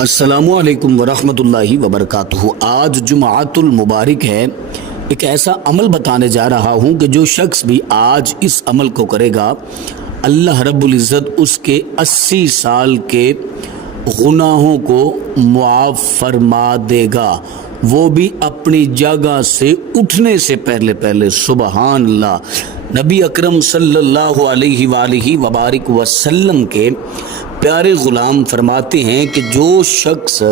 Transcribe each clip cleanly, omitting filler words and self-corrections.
السلام علیکم ورحمۃ اللہ وبرکاتہ۔ آج جمعۃ المبارک ہے۔ ایک ایسا عمل بتانے جا رہا ہوں کہ جو شخص بھی آج اس عمل کو کرے گا اللہ رب العزت اس کے 80 سال کے گناہوں کو معاف فرما دے گا، وہ بھی اپنی جگہ سے اٹھنے سے پہلے۔ سبحان اللہ۔ نبی اکرم صلی اللہ علیہ وآلہ وبارک وسلم کے پیارے غلام فرماتے ہیں کہ جو شخص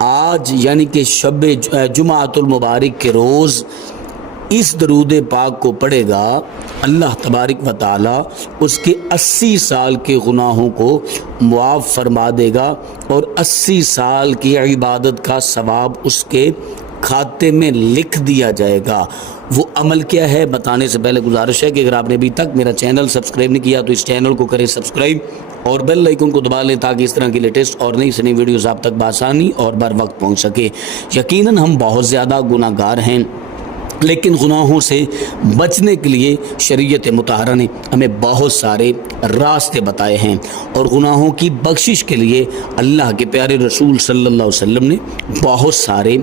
آج یعنی کہ شب جمعۃ المبارک کے روز اس درود پاک کو پڑھے گا، اللہ تبارک و تعالی اس کے 80 سال کے گناہوں کو معاف فرما دے گا اور 80 سال کی عبادت کا ثواب اس کے کھاتے میں لکھ دیا جائے گا۔ وہ عمل کیا ہے بتانے سے پہلے گزارش ہے کہ اگر آپ نے ابھی تک میرا چینل سبسکرائب نہیں کیا تو اس چینل کو کریں سبسکرائب اور بیل آئیکن کو دبا لیں تاکہ اس طرح کی لیٹسٹ اور نئی سے نئی ویڈیوز آپ تک بآسانی اور بر وقت پہنچ سکے۔ یقیناً ہم بہت زیادہ گناہ گار ہیں، لیکن گناہوں سے بچنے کے لیے شریعت مطہرہ نے ہمیں بہت سارے راستے بتائے ہیں، اور گناہوں کی بخشش کے لیے اللہ کے پیارے رسول صلی اللہ علیہ وسلم نے بہت سارے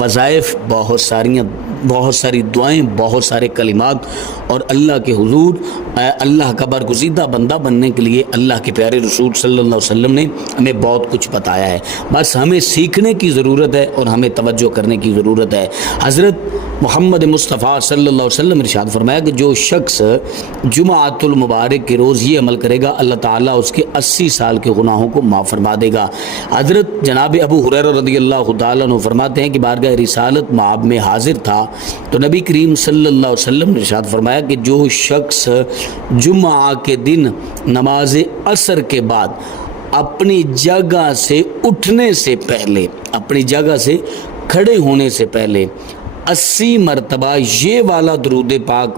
وظائف، بہت ساری دعائیں، بہت سارے کلمات، اور اللہ کے حضور اللہ کا برگزیدہ بندہ بننے کے لیے اللہ کے پیارے رسول صلی اللہ علیہ وسلم نے ہمیں بہت کچھ بتایا ہے۔ بس ہمیں سیکھنے کی ضرورت ہے اور ہمیں توجہ کرنے کی ضرورت ہے۔ حضرت محمد مصطفیٰ صلی اللہ علیہ وسلم ارشاد فرمایا کہ جو شخص جمعۃ المبارک کے روز یہ عمل کرے گا اللہ تعالیٰ اس کے 80 سال کے گناہوں کو معاف فرما دے گا۔ حضرت جناب ابو ہریرہ رضی اللہ تعالیٰ عنہ فرماتے ہیں کہ بارگاہ رسالت مآب میں حاضر تھا تو نبی کریم صلی اللہ علیہ وسلم نے ارشاد فرمایا کہ جو شخص جمعہ کے دن نماز عصر کے بعد اپنی جگہ سے اٹھنے سے پہلے، اپنی جگہ سے کھڑے ہونے سے پہلے 80 مرتبہ یہ والا درود پاک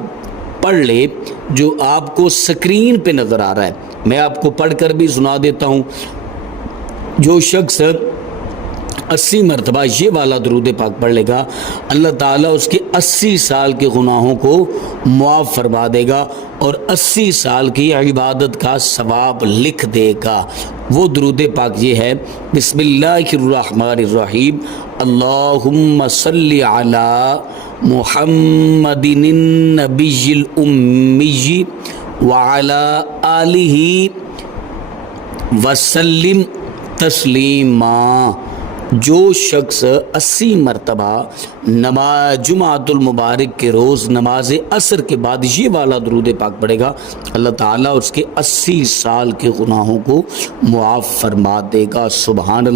پڑھ لے جو آپ کو سکرین پہ نظر آ رہا ہے، میں آپ کو پڑھ کر بھی سنا دیتا ہوں۔ جو شخص 80 مرتبہ یہ والا درود پاک پڑھ لے گا اللہ تعالیٰ اس کے 80 سال کے گناہوں کو معاف فرما دے گا اور 80 سال کی عبادت کا ثواب لکھ دے گا۔ وہ درود پاک یہ ہے: بسم اللہ الرحمن الرحیم، اللہم صلی علی محمد النبی الامی وعلی آلہ وسلم تسلیما۔ جو شخص 80 مرتبہ جمعۃ المبارک کے روز نماز عصر کے بعد یہ والا درود پاک پڑھے گا اللہ تعالیٰ اس کے 80 سال کے گناہوں کو معاف فرما دے گا۔ سبحان اللہ۔